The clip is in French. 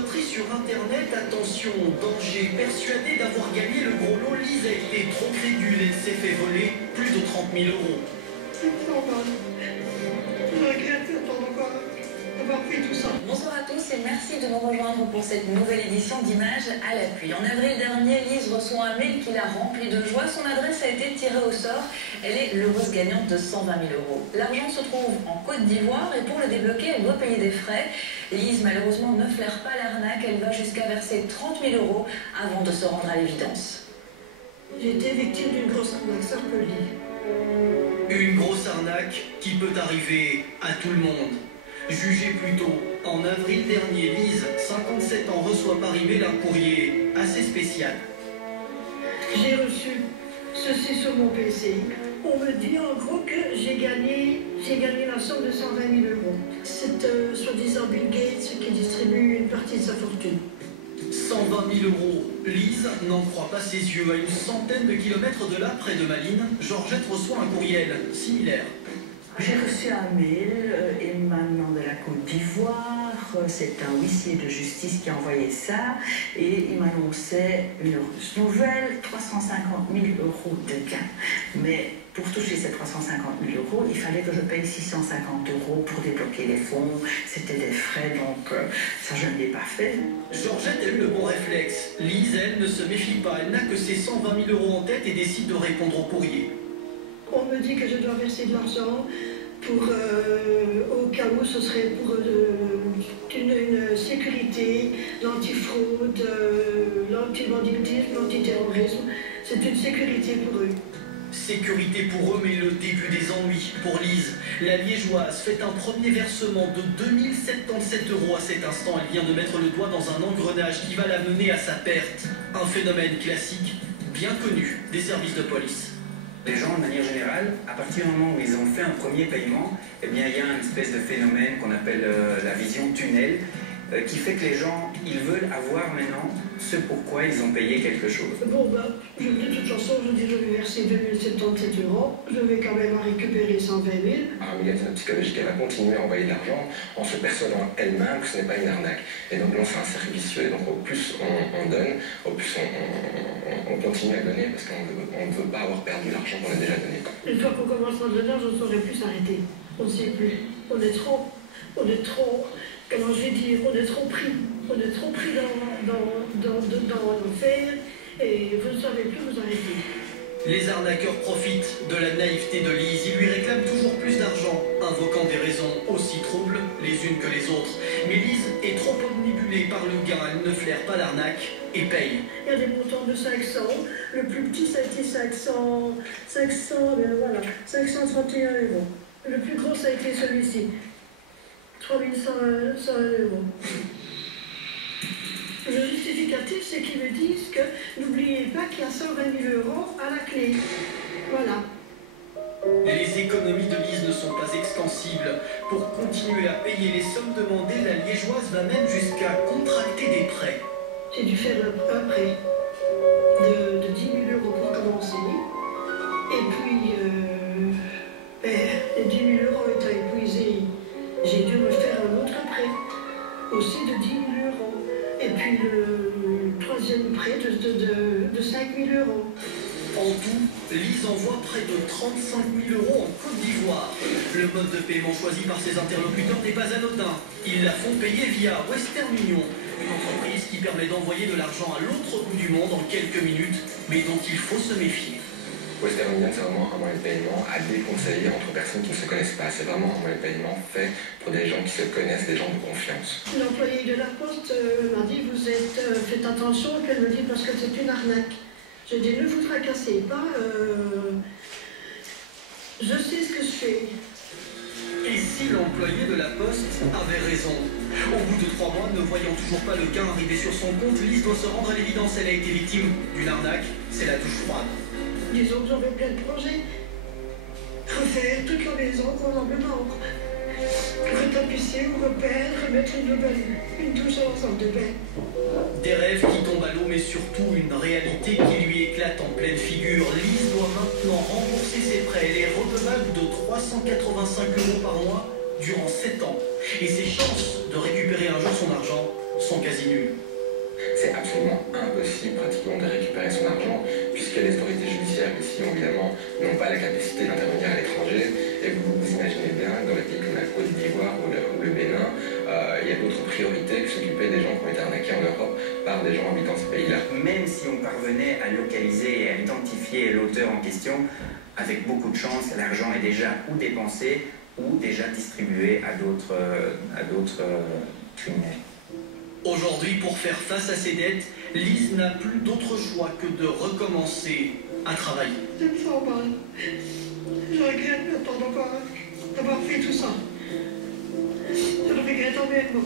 loterie sur internet, attention, danger, persuadée d'avoir gagné le gros lot, Lise a été trop crédule et s'est fait voler plus de 30 000 euros. C'est normal. Je regrette d'avoir fait tout ça. Bonsoir à tous et merci de nous rejoindre pour cette nouvelle édition d'Images à l'appui. En avril dernier, Lise reçoit un mail qui l'a rempli de joie. Son adresse a été tirée au sort. Elle est l'heureuse gagnante de 120 000 euros. L'argent se trouve en Côte d'Ivoire et pour le débloquer, elle doit payer des frais. Lise, malheureusement, ne flaire pas l'arnaque. Elle va jusqu'à verser 30 000 euros avant de se rendre à l'évidence. J'ai été victime d'une grosse arnaque, ça peut le dire. Une grosse arnaque qui peut arriver à tout le monde. Jugée plus tôt, en avril dernier, Lise, 57 ans, reçoit par email un courrier assez spécial. J'ai reçu ceci sur mon PC. On me dit en gros que j'ai gagné la somme de 120 000 euros. C'est soi-disant Bill Gates qui distribue une partie de sa fortune. 120 000 euros. Lise n'en croit pas ses yeux. À une centaine de kilomètres de là, près de Malines, Georgette reçoit un courriel similaire. J'ai reçu un mail émanant de la Côte d'Ivoire. C'est un huissier de justice qui a envoyé ça et il m'annonçait une heureuse nouvelle, 350 000 euros de gain. Mais pour toucher ces 350 000 euros, il fallait que je paye 650 euros pour débloquer les fonds. C'était des frais, donc ça je ne l'ai pas fait. Georgette a eu le bon réflexe. Lise, elle, ne se méfie pas. Elle n'a que ses 120 000 euros en tête et décide de répondre au courrier. On me dit que je dois verser de l'argent pour, au cas où ce serait pour une sécurité, l'antifraude, l'antibanditisme, l'antiterrorisme. C'est une sécurité pour eux. Sécurité pour eux, mais le début des ennuis pour Lise. La Liégeoise fait un premier versement de 2077 euros à cet instant. Elle vient de mettre le doigt dans un engrenage qui va la mener à sa perte. Un phénomène classique, bien connu des services de police. Les gens, de manière générale, à partir du moment où ils ont fait un premier paiement, eh bien, il y a une espèce de phénomène qu'on appelle la vision tunnel, qui fait que les gens, ils veulent avoir maintenant ce pourquoi ils ont payé quelque chose. Bon, ben, de toute façon, je dis je vais verser 2077 euros, je vais quand même en récupérer 120 000. Mécanisme psychologique, elle va continuer à envoyer de l'argent en se persuadant elle-même que ce n'est pas une arnaque. Et donc là, c'est un cercle vicieux, et donc au plus on donne, au plus on continue à donner, parce qu'on ne veut pas avoir perdu l'argent qu'on a déjà donné. Une fois qu'on commence à donner, je ne saurais plus s'arrêter. On ne sait plus. On est trop, comment je vais dire, on est trop pris dans l'enfer et vous ne savez plus vous arrêter. Les arnaqueurs profitent de la naïveté de Lise. Ils lui réclament toujours plus d'argent, invoquant des raisons aussi troubles les unes que les autres. Mais Lise est trop omnibulée par le gain, elle ne flaire pas l'arnaque et paye. Il y a des montants de 500, le plus petit ça a été 531 euros. Le plus gros ça a été celui-ci, 3100 euros. Le justificatif, c'est qu'ils me disent que n'oubliez pas qu'il y a 120 000 euros à la clé. Voilà. Les économies de Lise ne sont pas extensibles. Pour continuer à payer les sommes demandées, la Liégeoise va même jusqu'à contracter des prêts. J'ai dû faire un prêt de 10 000 euros pour commencer. Et puis, les 10 000 euros étant épuisés, j'ai dû me faire un autre prêt, aussi de 10 000 euros. Et puis le troisième prêt de 5 000 euros. En tout, Lise envoie près de 35 000 euros en Côte d'Ivoire. Le mode de paiement choisi par ses interlocuteurs n'est pas anodin. Ils la font payer via Western Union, une entreprise qui permet d'envoyer de l'argent à l'autre bout du monde en quelques minutes, mais dont il faut se méfier. Western Union, c'est vraiment un moyen de paiement à déconseiller entre personnes qui ne se connaissent pas. C'est vraiment un moyen de paiement fait pour des gens qui se connaissent, des gens de confiance. L'employé de la poste m'a dit, faites attention, qu'elle me dit parce que c'est une arnaque. J'ai dit, ne vous tracassez pas, je sais ce que je fais. Et si l'employé de la poste avait raison? Au bout de 3 mois, ne voyant toujours pas le gain arriver sur son compte, Lise doit se rendre à l'évidence. Elle a été victime d'une arnaque, c'est la douche froide. Disons que j'avais plein de projets. Refaire toute la maison convenablement. Retapisser ou repeindre, remettre une douche à l'ensemble de bain. Des rêves qui tombent à l'eau, mais surtout une réalité qui lui éclate en pleine figure. Lise doit maintenant rembourser ses prêts. Elle est redevable de 385 euros par mois durant 7 ans. Et ses chances de récupérer un jour son argent sont quasi nulles. C'est absolument impossible pratiquement de récupérer son argent puisque les autorités judiciaires ici évidemment n'ont pas la capacité d'intervenir à l'étranger et vous imaginez bien que dans les pays comme la Côte d'Ivoire ou le Bénin, il y a d'autres priorités que s'occuper des gens qui ont été arnaqués en Europe par des gens habitant ces pays-là. Même si on parvenait à localiser et à identifier l'auteur en question, avec beaucoup de chance, l'argent est déjà ou dépensé ou déjà distribué à d'autres criminels. Aujourd'hui, pour faire face à ses dettes, Lise n'a plus d'autre choix que de recommencer à travailler. Je me sens mal. Je regrette maintenant d'avoir fait tout ça. Je le regrette entièrement.